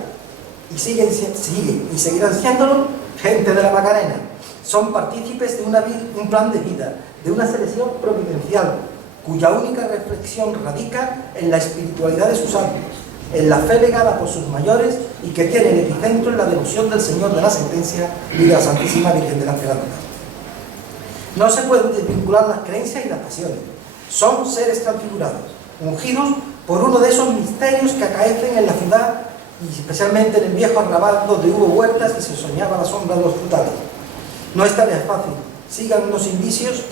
y siguen y seguirán siéndolo, gente de la Macarena. Son partícipes de un plan de vida, de una selección providencial, cuya única reflexión radica en la espiritualidad de sus actos, en la fe legada por sus mayores y que tiene el epicentro en la devoción del Señor de la Sentencia y de la Santísima Virgen de la Cerámica. No se pueden desvincular las creencias y las pasiones. Son seres transfigurados, ungidos por uno de esos misterios que acaecen en la ciudad y especialmente en el viejo arrabal donde hubo huertas y se soñaba la sombra de los frutales. No es tarea fácil. Sigan unos indicios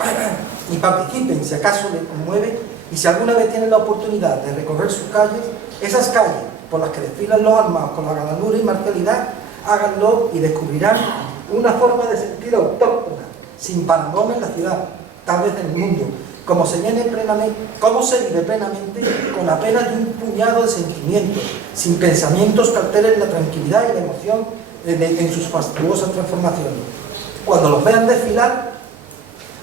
y participen, si acaso les conmueve, y si alguna vez tienen la oportunidad de recorrer sus calles, esas calles por las que desfilan los armados con la galanura y marcialidad, háganlo y descubrirán una forma de sentir autóctona, sin parangón en la ciudad, tal vez en el mundo, como se vive plenamente con apenas de un puñado de sentimientos, sin pensamientos que alteren la tranquilidad y la emoción en sus fastuosas transformaciones. Cuando los vean desfilar,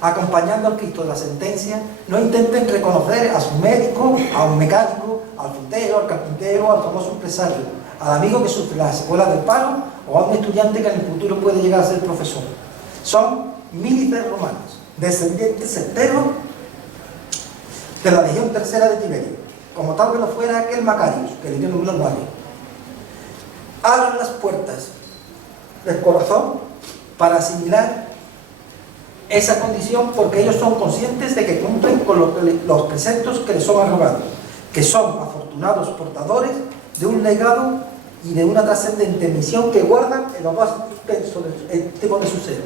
acompañando al Cristo de la Sentencia, no intenten reconocer a su médico, a un mecánico, al frutero, al carpintero, al famoso empresario, al amigo que sufre las secuelas del paro o a un estudiante que en el futuro puede llegar a ser profesor. Son militares romanos, descendientes certeros de la Legión Tercera de Tiberio, como tal vez lo fuera aquel Macarius, que le dio un nombre. Abran las puertas del corazón para asimilar esa condición, porque ellos son conscientes de que cumplen con los preceptos que les son arrogados, que son afortunados portadores de un legado y de una trascendente misión que guardan en lo más suspenso de su ser,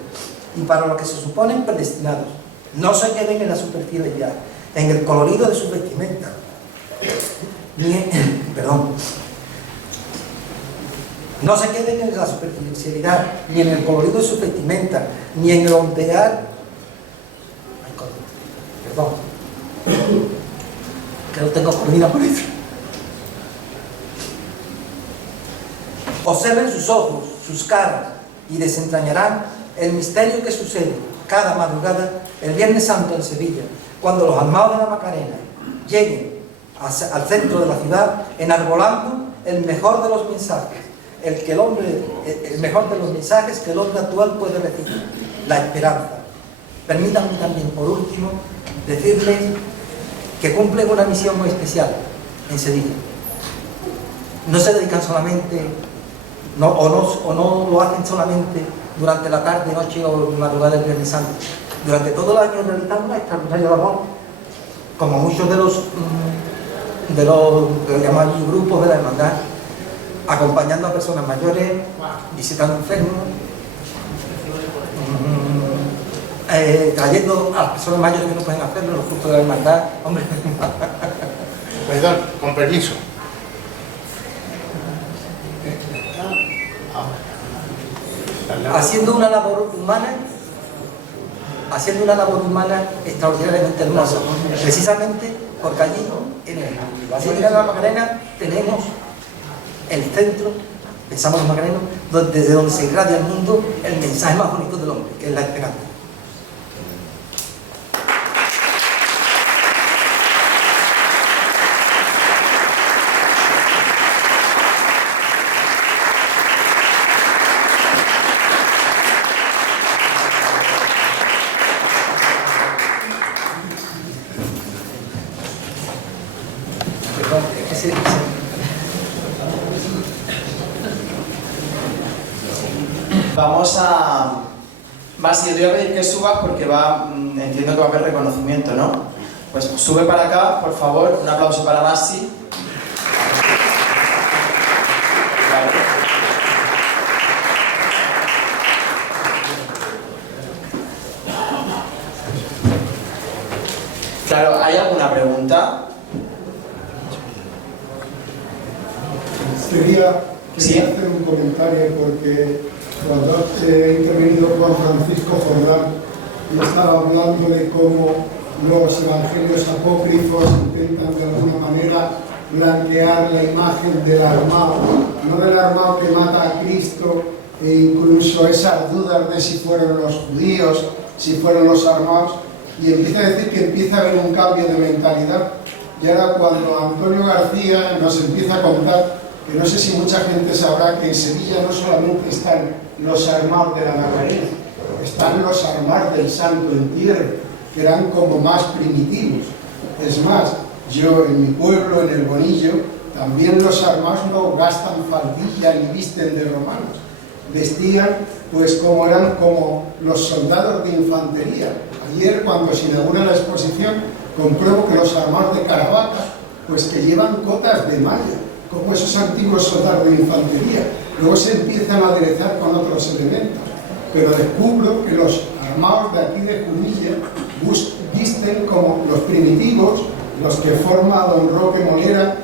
y para lo que se suponen predestinados. No se queden en la superficialidad, en el colorido de su vestimenta, no se queden en la superficialidad, ni en el colorido de su vestimenta, ni en el ondear. Que lo tengo perdida por eso. Observen sus ojos, sus caras, y desentrañarán el misterio que sucede cada madrugada el Viernes Santo en Sevilla, cuando los armados de la Macarena lleguen al centro de la ciudad enarbolando el mejor de los mensajes, el mejor de los mensajes que el hombre actual puede recibir, la esperanza. Permítanme también, por último, decirles que cumplen una misión muy especial en Sevilla. No se dedican solamente, o no lo hacen solamente durante la tarde, noche o madrugada del Viernes Santo. Durante todo el año realizan una extraordinaria labor, como muchos de los llamados grupos de la hermandad, acompañando a personas mayores, visitando enfermos, trayendo a las personas mayores que no pueden hacerlo, los frutos de la hermandad. Hombre. Perdón, con permiso. Haciendo una labor humana extraordinariamente hermosa, precisamente porque allí, en la Basílica de la Macarena, tenemos el centro, pensamos los macarenos, desde donde se irradia al mundo el mensaje más bonito del hombre, que es la esperanza. Vamos a... Masi, yo te voy a pedir que subas porque entiendo que va a haber reconocimiento, ¿no? Pues sube para acá, por favor, un aplauso para Masi. Claro, ¿hay alguna pregunta? Quería Sí. hacer un comentario porque cuando ha intervenido Juan Francisco Jordán y estaba hablando de cómo los evangelios apócrifos intentan de alguna manera blanquear la imagen del armado, no del armado que mata a Cristo, e incluso esas dudas de si fueron los judíos, si fueron los armados, y empieza a decir que empieza a haber un cambio de mentalidad. Y ahora cuando Antonio García nos empieza a contar, que no sé si mucha gente sabrá que en Sevilla no solamente están los armados de la Macarena, están los armados del Santo Entierro, que eran como más primitivos. Es más, yo en mi pueblo, en el Bonillo, también los armados no gastan faldilla ni visten de romanos. Vestían pues como eran como los soldados de infantería. Ayer cuando se inaugura la exposición compruebo que los armados de Caravaca pues que llevan cotas de malla, como esos antiguos soldados de infantería. Luego se empiezan a aderezar con otros elementos, pero descubro que los armados de aquí de Jumilla visten como los primitivos, los que forma don Roque Molera,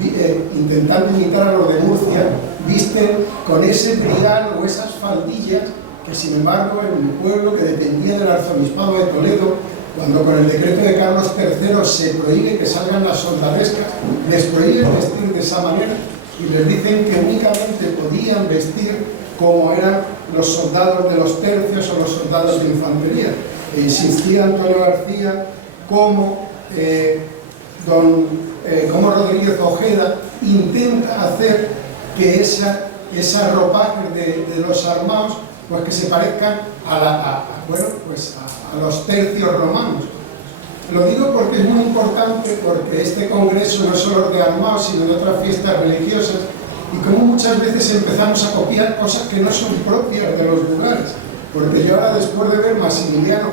intentando imitar a los de Murcia, visten con ese brigal o esas faldillas que sin embargo en mi pueblo, que dependía del arzobispado de Toledo, cuando con el decreto de Carlos III se prohíbe que salgan las soldadescas, les prohíben vestir de esa manera y les dicen que únicamente podían vestir como eran los soldados de los tercios o los soldados de infantería. E insistía Antonio García como Rodríguez Ojeda intenta hacer que esa ropaje de los armados pues que se parezcan a los tercios romanos. Lo digo porque es muy importante, porque este congreso no es solo de armados, sino de otras fiestas religiosas, y como muchas veces empezamos a copiar cosas que no son propias de los lugares. Porque yo ahora, después de ver Maximiliano,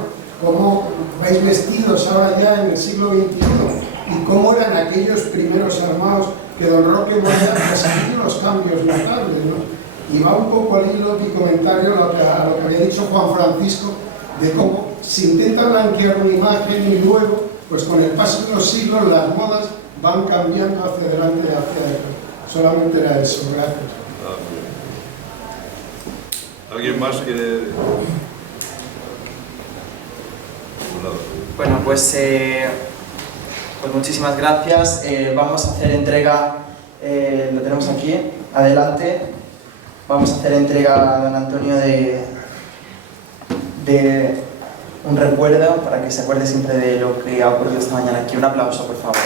cómo vais vestidos ahora ya en el siglo XXI, y cómo eran aquellos primeros armados que don Roque Molina pues aquí unos cambios notables, ¿no? Y va un poco al hilo mi comentario a lo que había dicho Juan Francisco, de cómo se intenta blanquear una imagen y luego, pues con el paso de los siglos, las modas van cambiando hacia adelante y hacia atrás. Solamente era eso, gracias. ¿Alguien más quiere...? Bueno, pues muchísimas gracias. Vamos a hacer entrega, lo tenemos aquí, adelante. Vamos a hacer entrega a don Antonio de un recuerdo para que se acuerde siempre de lo que ha ocurrido esta mañana aquí. Un aplauso, por favor.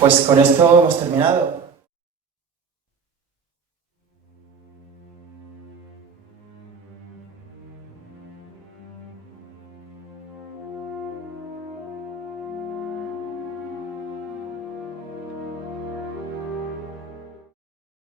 Pues con esto hemos terminado.